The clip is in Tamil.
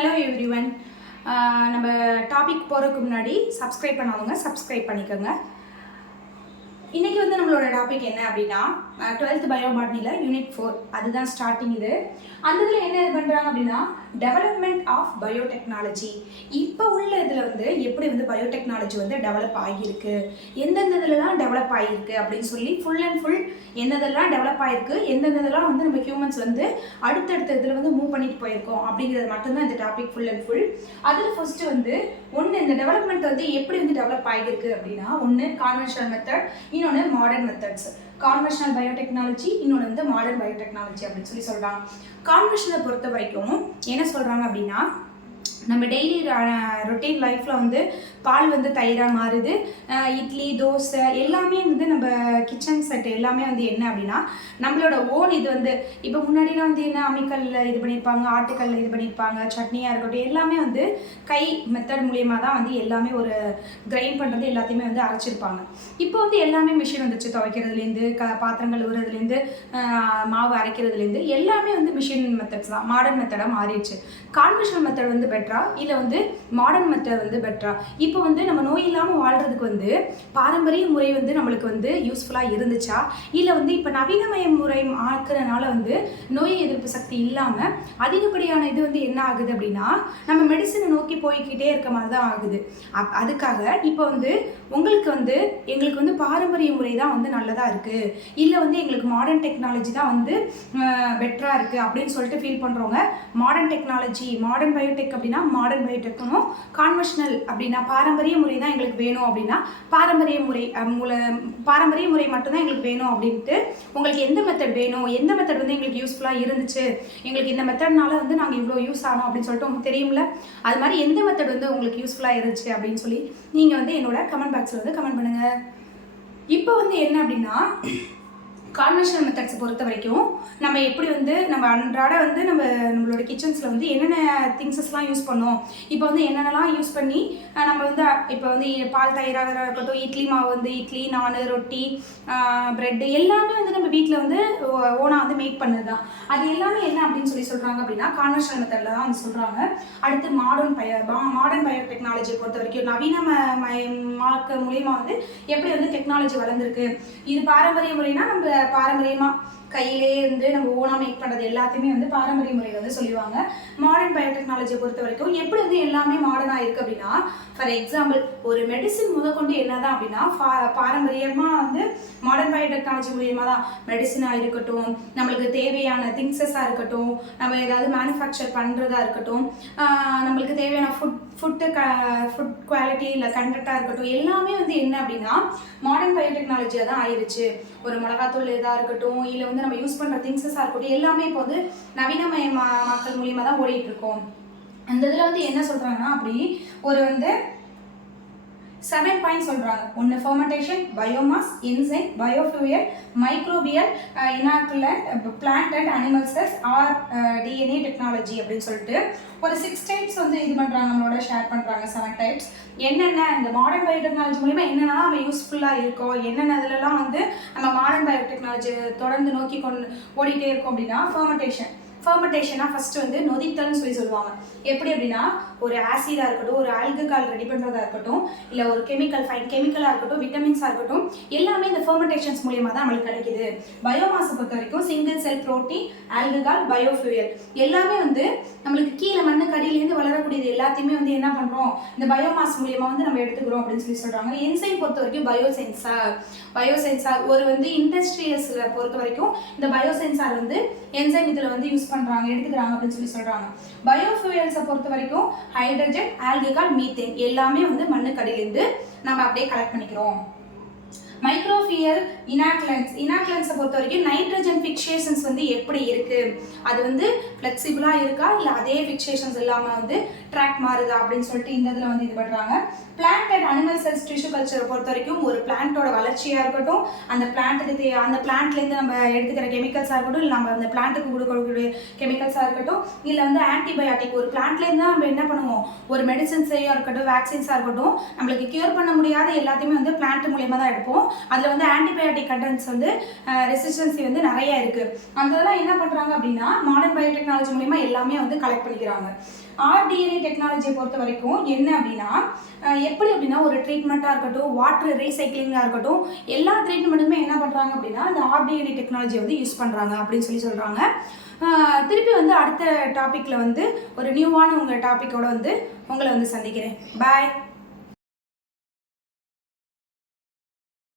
Hello everyone. நம்ம டாபிக் போகிறதுக்கு முன்னாடி சப்ஸ்கிரைப் பண்ணாதவங்க சப்ஸ்கிரைப் பண்ணிக்கோங்க. இன்றைக்கி நம்மளோட டாபிக் என்ன அப்படின்னா 12th பயோபாட்னியில் யூனிட் 4 அதுதான் ஸ்டார்டிங். அந்த இதில் என்ன பண்ணுறாங்க அப்படின்னா டெவலப்மெண்ட் ஆஃப் பயோடெக்னாலஜி. இப்போ உள்ள இதில் எப்படி பயோடெக்னாலஜி டெவலப் ஆகியிருக்கு, எந்தெந்த இதிலலாம் டெவலப் ஆகியிருக்கு அப்படின்னு சொல்லி ஃபுல் அண்ட் ஃபுல் எந்தெந்தெல்லாம் டெவலப் ஆகிருக்கு, எந்தெந்தெல்லாம் நம்ம ஹியூமன்ஸ் அடுத்தடுத்த இதில் மூவ் பண்ணிட்டு போயிருக்கோம் அப்படிங்கிறது மட்டும்தான் இந்த டாபிக் ஃபுல் அண்ட் ஃபுல். அதில் ஃபர்ஸ்ட் ஒன்று இந்த டெவலப்மெண்ட் எப்படி டெவலப் ஆகியிருக்கு அப்படின்னா, ஒன்று கான்வென்ஷனல் மெத்தட், இன்னொன்று மாடர்ன் மெத்தட்ஸ். கான்வென்ஷனல் பயோடெக்னாலஜி, இன்னொன்று மாடர்ன் பயோடெக்னாலஜி அப்படின்னு சொல்லி சொல்கிறாங்க. கான்வென்ஷனை பொறுத்த வரைக்கும் என்ன சொல்கிறாங்க அப்படின்னா, நம்ம டெய்லி ரொட்டீன் லைஃப்பில் பால் தயிராக மாறுது. இட்லி, தோசை எல்லாமே நம்ம கிச்சன் செட் எல்லாமே என்ன அப்படின்னா நம்மளோட ஓன் இது இப்போ முன்னாடிலாம் என்ன அம்மிக்கல்லில் இது பண்ணியிருப்பாங்க, ஆட்டுக்கல்லில் இது பண்ணியிருப்பாங்க, சட்னியாக இருக்கட்டும் எல்லாமே கை மெத்தட் மூலியமாக தான் எல்லாமே ஒரு கிரைண்ட் பண்ணுறது எல்லாத்தையுமே அரைச்சிருப்பாங்க. இப்போ எல்லாமே மிஷின் வந்துச்சு. துவைக்கிறதுலேருந்து பாத்திரங்கள் உறதுலேருந்து மாவு அரைக்கிறதுலேருந்து எல்லாமே மிஷின் மெத்தட்ஸ் தான். மாடர்ன் மெத்தடாக மாறிடுச்சு. கான்வென்ஷனல் மெத்தட் பெட்டரா இல்லை மாடர்ன் மெத்தட் பெட்டரா? இப்போ நம்ம நோய் இல்லாமல் வாழ்கிறதுக்கு பாரம்பரிய முறை நம்மளுக்கு யூஸ்ஃபுல்லாக இருந்துச்சா, இல்லை இப்போ நவீனமய முறை ஆக்குறதுனால நோய் எதிர்ப்பு சக்தி இல்லாமல் அதிகப்படியான இது என்ன ஆகுது அப்படின்னா நம்ம மெடிசனை நோக்கி போய்கிட்டே இருக்க மாதிரி தான் ஆகுது. அதுக்காக இப்போ உங்களுக்கு எங்களுக்கு பாரம்பரிய முறை தான் நல்லதாக இருக்குது, இல்லை எங்களுக்கு மாடர்ன் டெக்னாலஜி தான் பெட்டராக இருக்குது அப்படின்னு சொல்லிட்டு ஃபீல் பண்ணுறவங்க மாடர்ன் டெக்னாலஜி, மாடர்ன் பயோடெக் அப்படின்னா மாடர்ன் பயோடெக்னும், கான்வென்ஷனல் அப்படின்னா பாரம்பரிய முறை தான் எங்களுக்கு வேணும் அப்படின்னா பாரம்பரிய முறை மட்டும்தான் எங்களுக்கு வேணும் அப்படின்ட்டு உங்களுக்கு எந்த மெத்தட் வேணும், எந்த மெத்தட் எங்களுக்கு யூஸ்ஃபுல்லாக இருந்துச்சு, எங்களுக்கு இந்த மெத்தட்னால நாங்கள் இவ்வளோ யூஸ் ஆனோம் அப்படின்னு சொல்லிட்டு உங்களுக்கு தெரியும்ல, அது மாதிரி எந்த மெத்தட் உங்களுக்கு யூஸ்ஃபுல்லாக இருந்துச்சு அப்படின்னு சொல்லி நீங்கள் என்னோட கமெண்ட் பாக்ஸில் கமெண்ட் பண்ணுங்கள். இப்போ என்ன அப்படின்னா கான்வென்ஷனல் மெத்தட்ஸை பொறுத்த வரைக்கும் நம்ம எப்படி நம்ம அன்றாட நம்மளோட கிச்சன்ஸில் என்னென்ன திங்ஸஸ்லாம் யூஸ் பண்ணோம், இப்போ என்னென்னலாம் யூஸ் பண்ணி நம்ம இப்போ பால் தயிராக இருக்கட்டும், இட்லி மாவு இட்லி, நான், ரொட்டி, ப்ரெட்டு எல்லாமே நம்ம வீட்டில் ஓனாக மேக் பண்ணது தான். அது எல்லாமே என்ன அப்படின்னு சொல்லி சொல்கிறாங்க அப்படின்னா கான்வென்ஷனல் மெத்தடில் தான் சொல்கிறாங்க. அடுத்து மாடர்ன் பயோடெக்னாலஜியை பொறுத்த வரைக்கும் நவீனமயமாக்க மூலிமா எப்படி டெக்னாலஜி வளர்ந்துருக்கு. இது பாரம்பரிய முறைனா நம்ம பாரம்பரியமாக கையிலே நம்ம ஓனாக மேக் பண்ணுறது எல்லாத்தையுமே பாரம்பரிய முறையில் சொல்லுவாங்க. மாடர்ன் பயோடெக்னாலஜியை பொறுத்த வரைக்கும் எப்படி எல்லாமே மாடர்னாக இருக்குது அப்படின்னா, ஃபார் எக்ஸாம்பிள் ஒரு மெடிசின் முதற்கொண்டு என்னதான் அப்படின்னா பாரம்பரியமாக மாடர்ன் பயோடெக்னாலஜி மூலியமாக தான் மெடிசனாக இருக்கட்டும், நம்மளுக்கு தேவையான திங்ஸஸாக இருக்கட்டும், நம்ம ஏதாவது மேனுஃபேக்சர் பண்ணுறதா இருக்கட்டும், நம்மளுக்கு தேவையான ஃபுட் குவாலிட்டி இல்லை கண்டக்டாக இருக்கட்டும் எல்லாமே என்ன அப்படின்னா மாடர்ன் பயோடெக்னாலஜியாக தான் ஆயிடுச்சு. ஒரு மிளகாத்தூள் எதாக இருக்கட்டும், இல்லை நம்ம யூஸ் பண்ணுற திங்ஸஸாக இருக்கட்டும் எல்லாமே இப்போ நவீனமயமாக்கல் மூலியமாக தான் ஓடிட்டு இருக்கோம். அந்த இதில் என்ன சொல்கிறாங்கன்னா அப்படி ஒரு 7 பாயிண்ட் சொல்கிறாங்க. ஒன்று fermentation, biomass, enzyme, biofuel, microbial, inoculant, plant and animal cells or DNA technology அப்படின்னு சொல்லிட்டு ஒரு 6 டைப்ஸ் இது பண்ணுறாங்க, நம்மளோட ஷேர் பண்ணுறாங்க. 7 டைப்ஸ் என்னென்ன இந்த மாடர்ன் பயோடெக்னாலஜி மூலிமா என்னென்னலாம் நம்ம யூஸ்ஃபுல்லாக இருக்கோம், என்னென்ன இதிலலாம் நம்ம மாடர்ன் பயோடெக்னாலஜி தொடர்ந்து நோக்கி ஓடிட்டே இருக்கோம் அப்படின்னா ஃபெர்மெண்டேஷனா ஃபஸ்ட்டு நொதித்தல்னு சொல்லுவாங்க. எப்படி அப்படின்னா ஒரு ஆசிடாக இருக்கட்டும், ஒரு ஆல்கஹால் ரெடி பண்ணுறதா இருக்கட்டும், இல்லை ஒரு ஃபைன் கெமிக்கலாக இருக்கட்டும், விட்டமின்ஸாக இருக்கட்டும் எல்லாமே இந்த ஃபெர்மெண்டேஷன்ஸ் மூலியமாக தான் நம்மளுக்கு கிடைக்குது. பயோமாஸை பொறுத்த வரைக்கும் single cell protein, alcohol, biofuel எல்லாமே நம்மளுக்கு கீழே மண்ணுக்கு அடியிலேருந்து வளரக்கூடியது எல்லாத்தையுமே என்ன பண்ணுறோம் இந்த பயோமாஸ் மூலியமாக நம்ம எடுத்துக்கிறோம் அப்படின்னு சொல்கிறாங்க. என்சைம் பொறுத்த வரைக்கும் பயோசென்சார் ஒரு இண்டஸ்ட்ரியல்ஸில் பொறுத்த வரைக்கும் இந்த பயோசென்சார் என்சைம் இதில் யூஸ் பண்ணுறாங்க, எடுத்துக்கிறாங்க அப்படின்னு சொல்கிறாங்க. பயோஃபியூயல்ஸை பொறுத்த வரைக்கும் ஹைட்ரஜன், ஆல்கஹால், மீத்தேன் எல்லாமே மண்ணுக்கடியிலேருந்து நம்ம அப்படியே கலெக்ட் பண்ணிக்கிறோம். மைக்ரோஃபியல், இனாக்லன்ஸை பொறுத்த வரைக்கும் நைட்ரஜன் ஃபிக்சேஷன்ஸ் எப்படி இருக்குது, அது ஃப்ளெக்சிபிளாக இருக்கா இல்லை அதே ஃபிக்சேஷன்ஸ் இல்லாமல் ட்ராக் மாறுதா அப்படின்னு சொல்லிட்டு இந்த இதில் இது பண்ணுறாங்க. Plant and animal cells tissue கல்ச்சரை பொறுத்த வரைக்கும் ஒரு பிளான்ட்டோட வளர்ச்சியாக இருக்கட்டும், அந்த பிளான்ட்லேருந்து நம்ம எடுத்துக்கிற கெமிக்கல்ஸாக இருக்கட்டும், இல்லை நம்ம அந்த பிளான்ட்டுக்கு கொடுக்கக்கூடிய கெமிக்கல்ஸாக இருக்கட்டும், இல்லை ஆன்டிபயோட்டிக் ஒரு பிளான்ட்லேருந்து தான் நம்ம என்ன பண்ணுவோம் ஒரு மெடிசன்ஸையாக இருக்கட்டும், வேக்சின்ஸாக இருக்கட்டும், நம்மளுக்கு க்யூர் பண்ண முடியாத எல்லாத்தையுமே பிளான்ட் மூலியமாக தான் எடுப்போம். அதில் வந்து ஆன்டிபயோட்டிக் கண்டென்ட்ஸ் வந்து ரெசிஸ்டன்சி வந்து நிறைய இருக்குது. அந்த இதெல்லாம் என்ன பண்ணுறாங்க அப்படின்னா மாடர்ன் பயோடெக்னாலஜி மூலிமா எல்லாமே வந்து கலெக்ட் பண்ணிக்கிறாங்க. ஆர்டிஎன்ஏ டெக்னாலஜியை பொறுத்த வரைக்கும் என்ன அப்படின்னா எப்படி அப்படின்னா ஒரு ட்ரீட்மெண்ட்டாக இருக்கட்டும், வாட்டர் ரீசைக்ளிங்காக இருக்கட்டும், எல்லா ட்ரீட்மெண்ட்டுமே என்ன பண்ணுறாங்க அப்படின்னா இந்த ஆர்டிஎன்ஏ டெக்னாலஜியை வந்து யூஸ் பண்ணுறாங்க அப்படின்னு சொல்கிறாங்க. திருப்பி வந்து அடுத்த டாப்பிக்கில் வந்து ஒரு நியூவான உங்கள் டாப்பிக்கோட வந்து உங்களை வந்து சந்திக்கிறேன். பாய்.